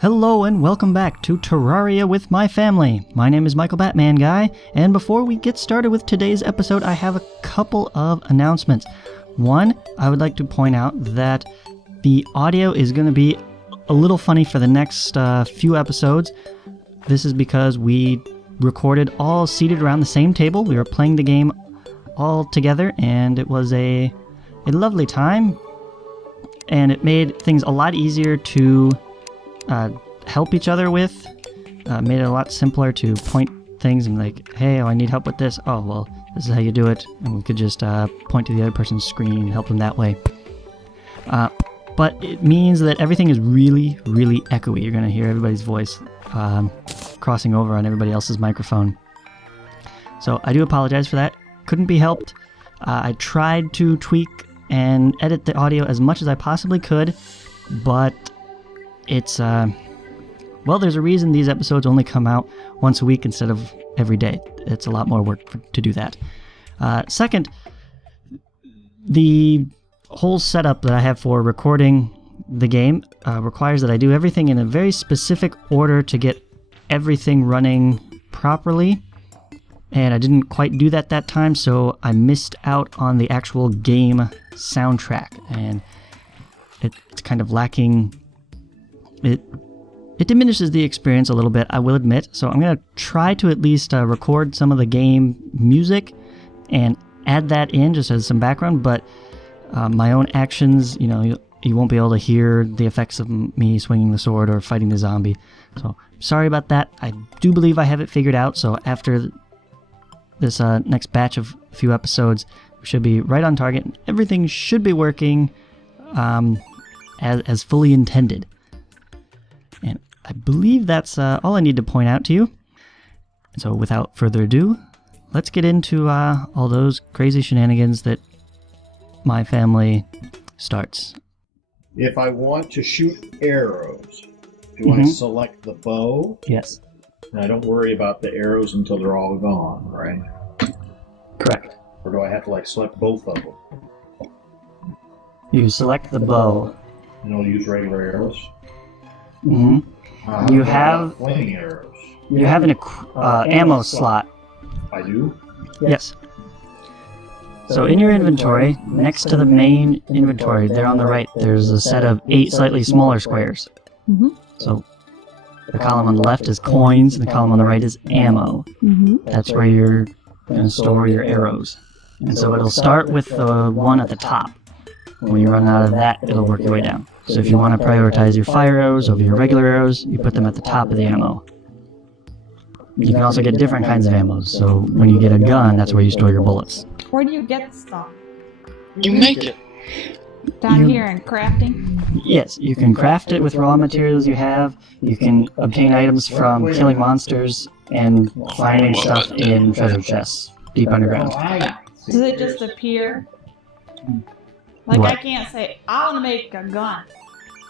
Hello and welcome back to Terraria with my family. My name is Michael Batman Guy, and before we get started with today's episode, I have a couple of announcements. One, I would like to point out that the audio is going to be a little funny for the next few episodes. This is because we recorded all seated around the same table. We were playing the game all together, and it was a lovely time, and it made things a lot easier to help each other with. Made it a lot simpler to point things and like, hey, I need help with this. Oh, well, this is how you do it. And we could just point to the other person's screen and help them that way. But it means that everything is really, really echoey. You're going to hear everybody's voice crossing over on everybody else's microphone. So I do apologize for that. Couldn't be helped. I tried to tweak and edit the audio as much as I possibly could, but it's, well, there's a reason these episodes only come out once a week instead of every day. It's a lot more work to do that. Second, the whole setup that I have for recording the game requires that I do everything in a very specific order to get everything running properly. And I didn't quite do that time, so I missed out on the actual game soundtrack. And it's kind of lacking. It diminishes the experience a little bit, I will admit. So I'm going to try to at least record some of the game music and add that in just as some background. But my own actions, you won't be able to hear the effects of me swinging the sword or fighting the zombie. So sorry about that. I do believe I have it figured out. So after this next batch of few episodes, we should be right on target. And everything should be working as fully intended. And I believe that's all I need to point out to you. So without further ado, let's get into all those crazy shenanigans that my family starts. If I want to shoot arrows, do I select the bow? Yes. And I don't worry about the arrows until they're all gone, right? Correct. Or do I have to select both of them? You select the bow. And I'll use regular arrows? Mm-hmm. You have flaming arrows. You have an ammo slot. I do? Yes. So in your inventory, next to the main inventory, there on the right, there's a set of 8 slightly smaller squares. Mm-hmm. So the column on the left is coins, and the column on the right is ammo. Mm-hmm. That's where you're going to store your arrows. And so it'll start with the one at the top. When you run out of that, it'll work your way down. So if you want to prioritize your fire arrows over your regular arrows, you put them at the top of the ammo. You can also get different kinds of ammo, so when you get a gun, that's where you store your bullets. Where do you get stuff? You make it. Down here in crafting? Yes, you can craft it with raw materials you have. You can obtain items from killing monsters and finding stuff in treasure chests deep underground. Does it just appear? Like, what? I can't say, I want to make a gun,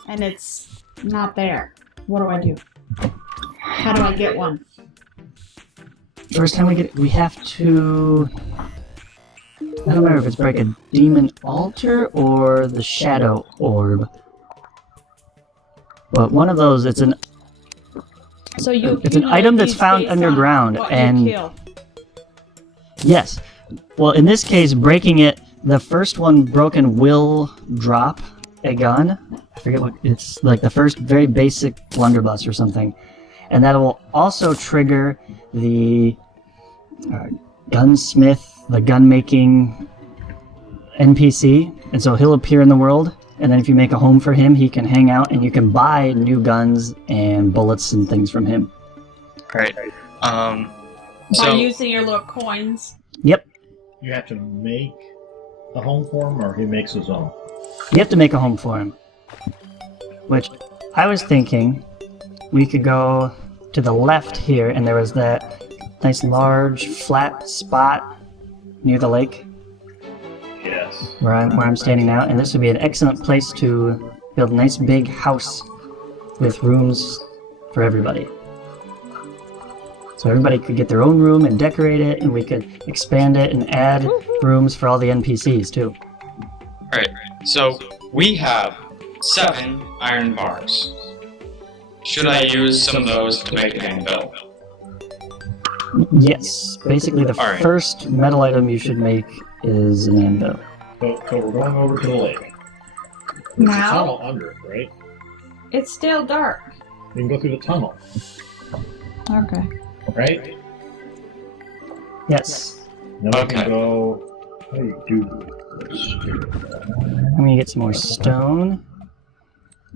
and it's not there. What do I do? How do I get one? First time we get it, we have to... I don't remember if it's break a demon altar or the shadow orb. But one of those, it's an... So it's an item that's found underground, and... Yes. Well, in this case, breaking it, the first one broken will drop a gun. I forget what it's like, the first very basic blunderbuss or something. And that will also trigger the gunsmith, the gun-making NPC. And so he'll appear in the world. And then if you make a home for him, he can hang out and you can buy new guns and bullets and things from him. Right. By using your little coins? Yep. You have to make a home for him, or he makes his own? You have to make a home for him. Which, I was thinking, we could go to the left here, and there was that nice large flat spot near the lake. Yes. Where I'm standing now, and this would be an excellent place to build a nice big house with rooms for everybody. So everybody could get their own room and decorate it, and we could expand it and add rooms for all the NPCs too. Right. So we have 7 iron bars. should I use some of those to make an anvil? Yes. Basically, the Alright. first metal item you should make is an anvil. So we're going over to the lake. There's a Now? tunnel under it, right? It's still dark. You can go through the tunnel, Okay. right? Yes. Then we Okay. can go. How do you do this? I'm gonna get some more stone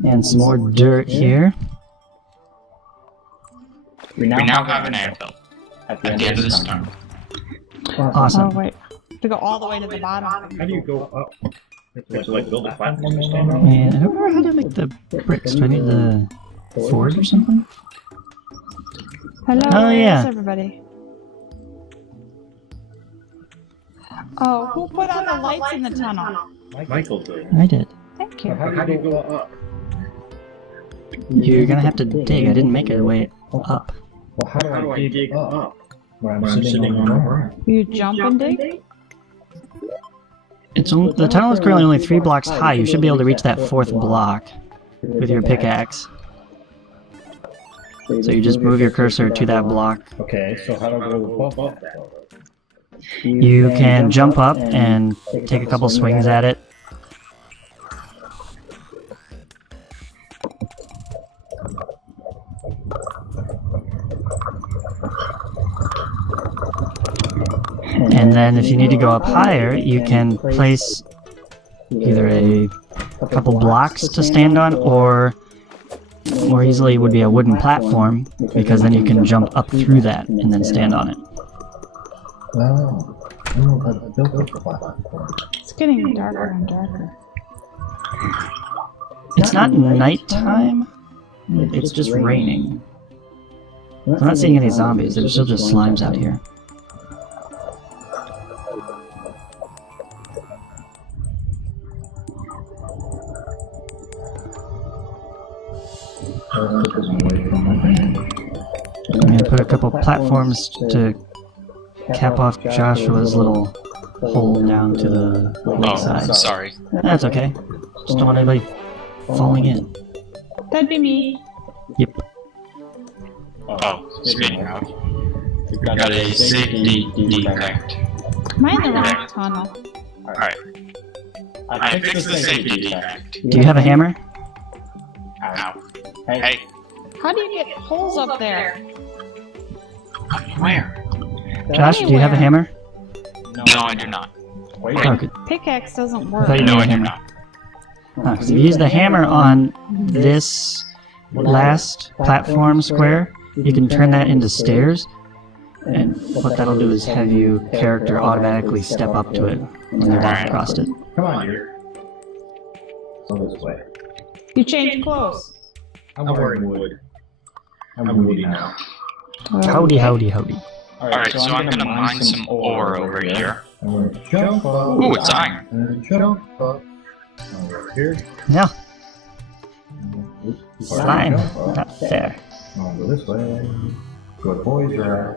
and some more dirt here. We now have an anvil at the end of this tunnel. Awesome. Oh, wait. To go all the way to the bottom. How do you go up? You have to, like build a platform to stand on? And I don't remember how to make the bricks. Do I need the forge or something? Hello, Oh, yeah. where's everybody? Oh, who put on the lights in the tunnel? Michael did. I did. Thank you. How do you go up? You're gonna have to dig. I didn't make it way up. Well, how do I dig up? When I'm sitting on the ground. You jump and dig? The tunnel is currently only 3 blocks high. You should be able to reach that 4th block with your pickaxe. So you just move your cursor to that block. Okay, so how do I go above that? You can jump up and take a couple swings at it. And then if you need to go up higher, you can place either a couple blocks to stand on, or more easily would be a wooden platform, because then you can jump up through that and then stand on it. Oh, I don't know how to build up the platform. It's getting darker and darker. It's not nighttime, it's just raining. I'm not seeing any zombies, there's still just slimes out here. I'm gonna put a couple platforms to cap off Joshua's little hole down to the Oh, side. sorry. That's okay. Just don't want anybody falling in. That'd be me. Yep. Oh, speaking of, we've got a safety defect. Am I in the wrong tunnel? Alright. I fixed the safety defect. Do you have a hammer? Ow. Hey, How do you get holes up there? where? Josh, do you have a hammer? No, I do not. Oh, good. Pickaxe doesn't I work. thought you No, had I a do hammer. not. Because if you use the hammer on this last platform square, you can turn that into stairs, and what that'll do is have your character automatically step up to it when they're walking across it. Come on, here. So this way. You change clothes. I'm wearing wood. I'm woody now. Howdy, howdy, howdy. Alright, so I'm gonna mine some ore over here. I'm gonna jump up. Ooh, it's iron. And jump up. Over here. Yeah, Oops. slime. Jump up. Not fair. I'll go this way. Good boys are.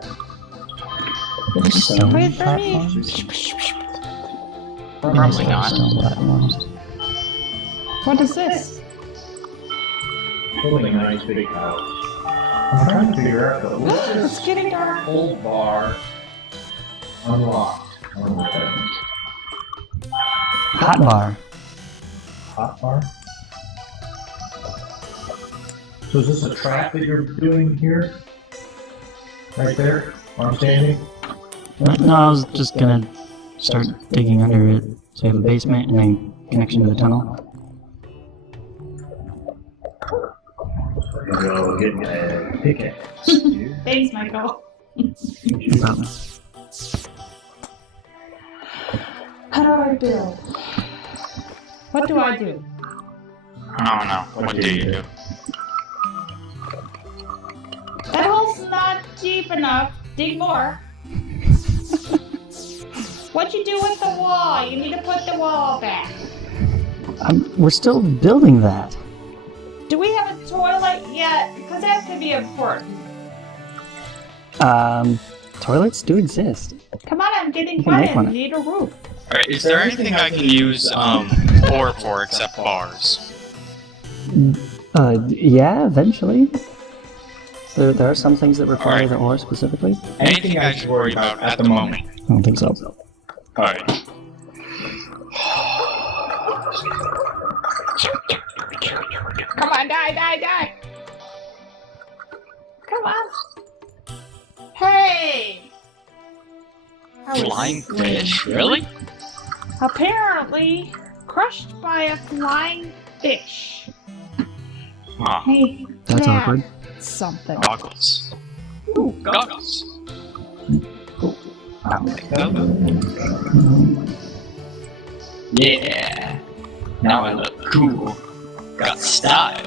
Stone Wait for me. platforms. Probably not. Stone platforms. What is this? Building a nice big house. I'm trying to figure out the It's getting dark. old bar unlocked. I don't know what that means. Hot bar. Hot bar? So is this a trap that you're doing here? Right there? Where I'm standing? No, I was just gonna start digging under it. So you have a basement and then connection to the tunnel. Go get a pickaxe. Thanks, Michael. No problem. How do I build? What do I do? Oh no, what do you do? That hole's not deep enough. Dig more. What you do with the wall? You need to put the wall back. We're still building that. Do we have a toilet yet? Because that could be important. Toilets do exist. Come on, I'm getting You can make wet one. and need a roof. Alright, is there anything I can use ore for except bars? Yeah, eventually. There are some things that require the ore specifically. Anything I should worry about at the moment? I don't think so. Alright. Come on, die! Come on! Hey! I was Flying swinging. fish? Really? Apparently, crushed by a flying fish. Huh. Hey, That's Dad, awkward. Something. Goggles. Ooh, Goggles. Yeah. Now I look cool. Got style.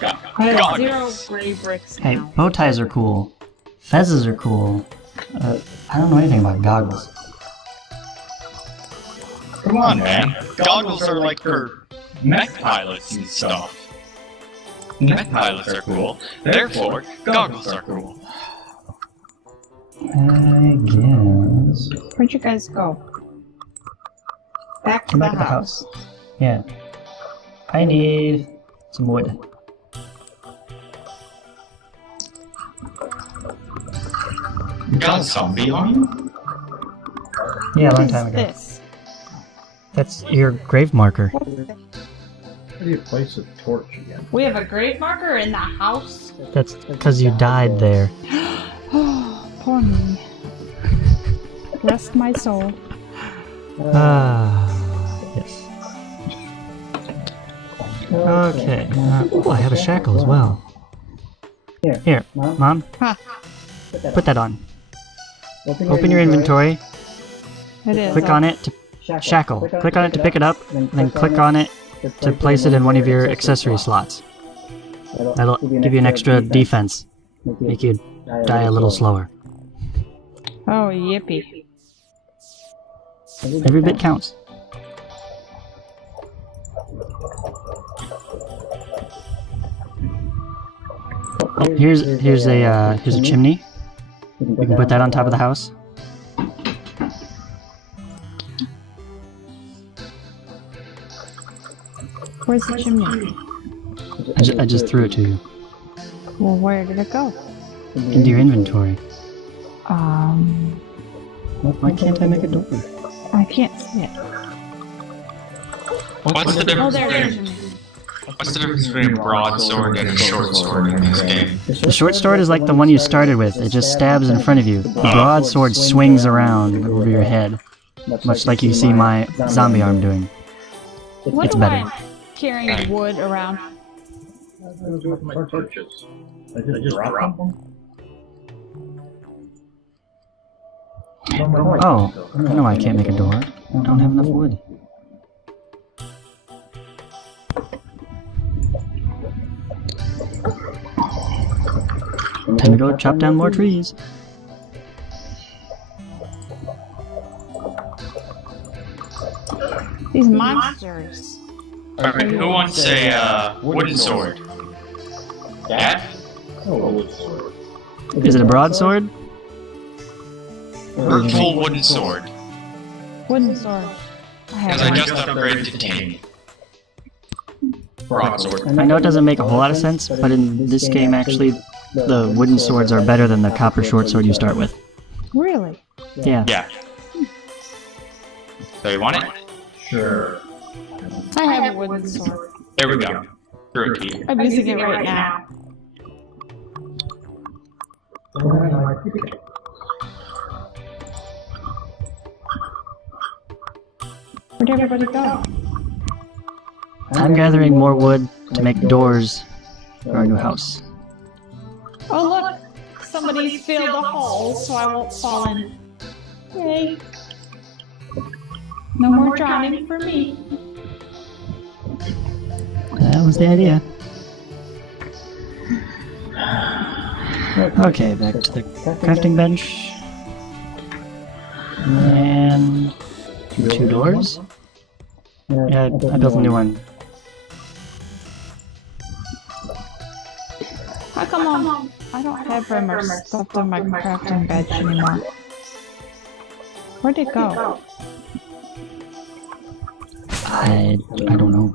Got I have goggles. 0 gray bricks Hey, now. bow ties are cool. Fezzes are cool. I don't know anything about goggles. Come on, man. Goggles are like for mech pilots and stuff. Mech pilots are cool. Therefore, goggles are cool. I guess. Where'd you guys go? Back to Come the back to the house. house. Yeah. I need some wood. You got a zombie on you? Yeah, a long What is time ago. this? That's your grave marker. What's this? How do you place a torch again? We have a grave marker in the house? That's because you died there. Oh, poor me. Rest my soul. Yes. Okay. Oh, I have a shackle as well. Here, Mom. Huh. Put that on. Open your inventory. It is. Click on it to shackle. Click on it to pick it up, then click on it to place it in one of your accessory slots. That'll give you an extra defense. Make you die a little slower. Oh, yippee. Every bit counts. Here's a chimney. We can put that on top of the house. Where's the chimney? I just threw it to you Well, where did it go? into your inventory. Why Why can't I make a door? I can't see it. What's the Oh, difference there it is. between what's the difference between a broadsword and a short sword in this game? The short sword is like the one you started with. It just stabs in front of you. The broadsword swings around over your head, much like you see my zombie arm doing. Wonder It's why better. I'm carrying wood around. Those are my torches. I just dropped them. Oh, I know I can't make a door. I don't have enough wood. Time to go chop down more trees. These monsters. Alright, who wants a wooden sword? Dad? Is it a broadsword? Or full wooden sword? Wooden sword. I Because have I one. just upgraded to titanium. Broadsword. I know it doesn't make a whole lot of sense, but in this game actually the wooden swords are better than the copper short sword you start with. Really? Yeah. Yeah. So you want it? Sure. I have a wooden sword. There we go. Throw it to you. I'm using it right now. Where'd everybody go? I'm gathering more wood to make doors for our new house. Oh look! Somebody's filled the hole so I won't fall in. Yay! No more drowning for me. That was the idea. Okay, back to the crafting bench. And 2 doors. Yeah, I built a new one. How come I don't have very much stuff on my crafting bench anymore? Where'd it go? I don't know.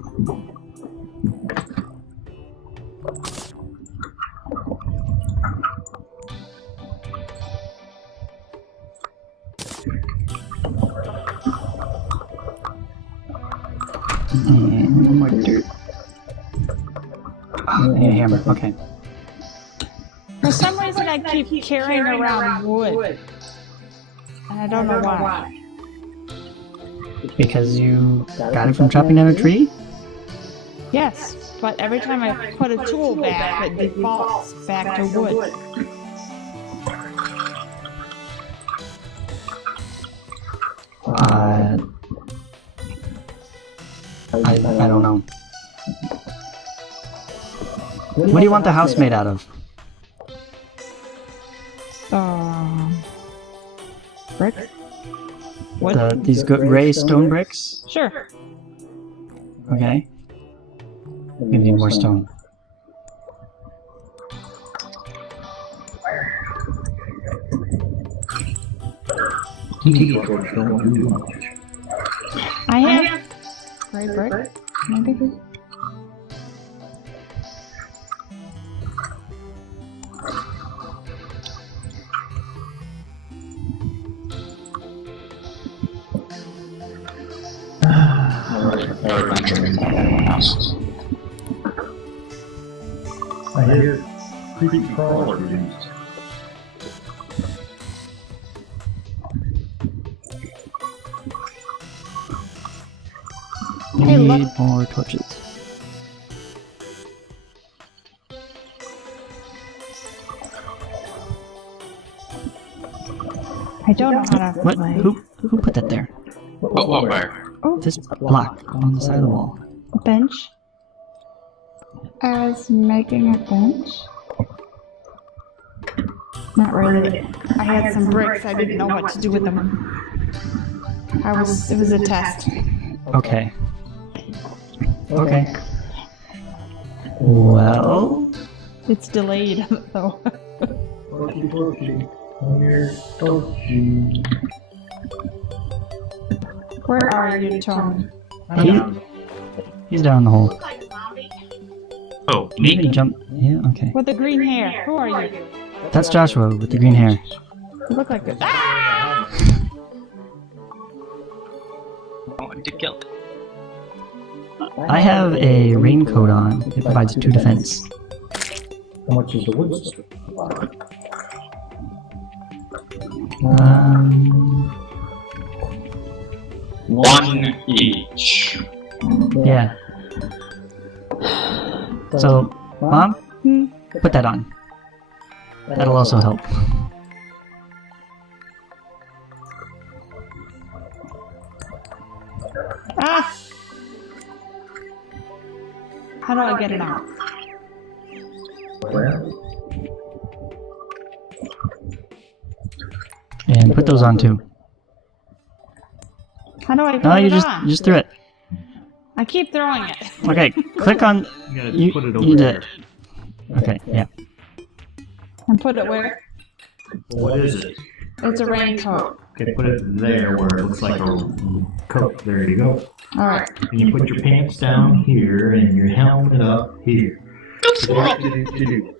more dirt. Oh, I need a hammer. Okay. For some reason, I keep carrying around wood. And I don't know why. Because you got it from chopping down a tree? Yes, but every time I put a tool back, it defaults back to wood. I don't know. What do you want the house made out of? Brick? Wood? These gray stone bricks? Sure. Okay. We need more stone. I have gray brick, maybe. I hear creepy crawler used. Hey, look. Need more torches. I don't know how to. What? Who put that there? What, where? This block on the side of the wall. A bench? I was making a bench? Not really. I had some bricks. I didn't know what to do with them. It was a test. Okay. Okay. Well, It's delayed, though. Where are you, Tony? he's down the hole. Oh, Maybe me? jump. Yeah. Okay. With the green hair. Who are you? That's Joshua with the green hair. You look like this. Ah! I want to kill it. I have a raincoat on. It provides 2 defense. How much is the wood stuff? One each. Yeah. So, Mom, put that on. That'll also help. Ah! How do I get it out? And put those on too. How do I put No, you it just on? just threw it. I keep throwing it. Okay, click on. You gotta You, put it you over did there. it. Okay, yeah. And put it where? What is it? It's a raincoat. Okay, put it there where it looks like a coat. There you go. Alright. And you put your pants down here and your helmet up here. Good squirrel!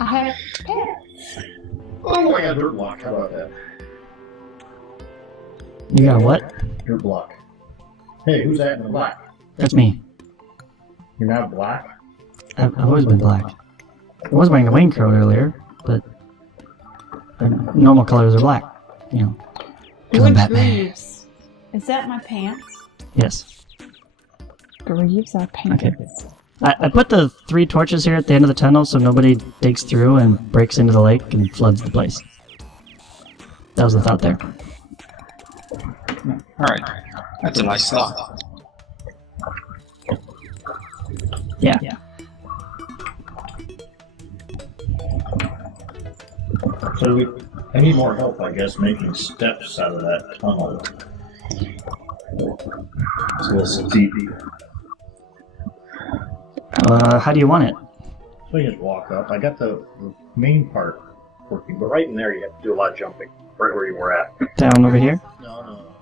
I have pants. Oh, I got a dirt block. How about that? You got what? Dirt block. Hey, who's that in the black? That's me. You're not black? I've always been black. I was wearing a raincoat earlier, but normal colors are black. You know. 'Cause I'm Wood Batman. greaves. Is that my pants? Yes. Greaves are pants. Okay. I put the 3 torches here at the end of the tunnel so nobody digs through and breaks into the lake and floods the place. That was the thought there. Alright. That's a nice thought. Yeah. So I need more help, I guess, making steps out of that tunnel. It's a little steep. How do you want it? So you just walk up. I got the main part working, but right in there you have to do a lot of jumping. Right where you were at. Down over here? No.